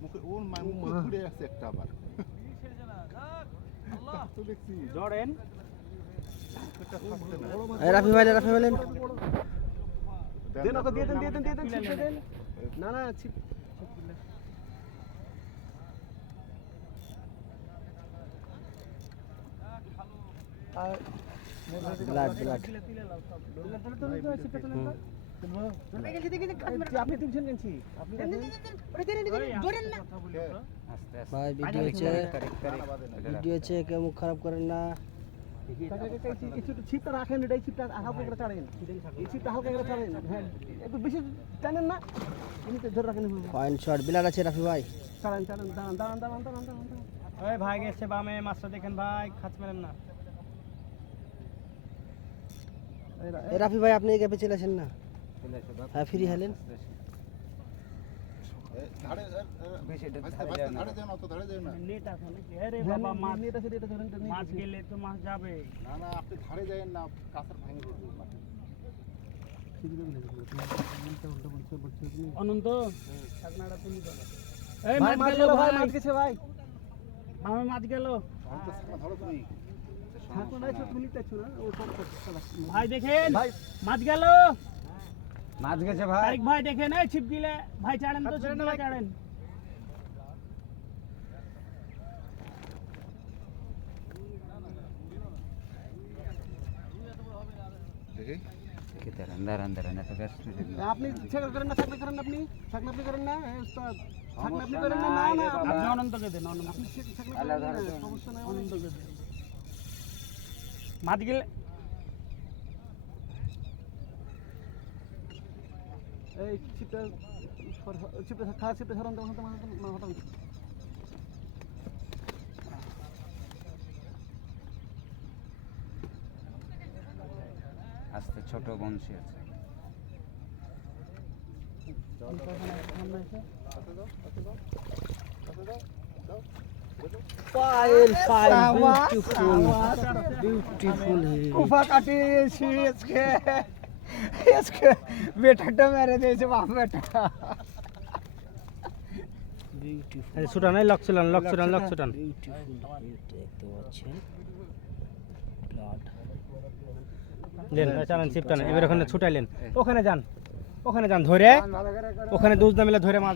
মুখে ওর মুখে ঘুরে আসছে একটা আবার তা তো দেখছি জড়েন রাফি ভাই রাফি ভাই দেন ওকে দিয়ে দেন দিয়ে দেন দিয়ে দেন ছিপটা দেন না না ছিপ ব্লাড ব্লাড ভাই খারাপ করেন না রাফি ভাই গেছে দেখেন ভাই খাচ না ভাই আপনি এই গ্যাপে চলে আসেন না। হ্যাঁ ফ্রি হলেন বাবা মাছ মাছ গেলে তো মাছ যাবে। না না আপনি ধারে যাবেন না কাঁচার ভাঙে পড়বে অনন্ত এই ভাই মাছ মাছ গেল মাছ গেছে মাছ ভাই দেখেন মাছ গেল। মাছ গেছে তারিক ভাই দেখেন এই ছিপ গিলে ভাই ছাড়েন তো ছিপ গিলে ছাড়েন দেখি। আপনি ছেড়ে করেন না থাকলে করেন না আপনি। থাকলে আপনি করেন না উস্তাদ থাকলে আপনি করেন না না না আপনি অনন্তকে দেন অনন্ত। আপনি থাকলে সমস্যা নাই অনন্তকে দেন। মাছ গেলে এই খাওয়া চিপটা সরান তো হতাম হতাম আস্তে ছোট বংশী আছে। পায়েল পায়েল বিউটিফুল বিউটিফুল কুফা কাটিয়েছি আজকে। লক লক লক দেখতে পাচ্ছেন ব্লাড দেন চালান এবার ওখানে ছুটাইলেন ওখানে যান ওখানে যান ধরে ওখানে দুধ না মিলে ধরে মাছ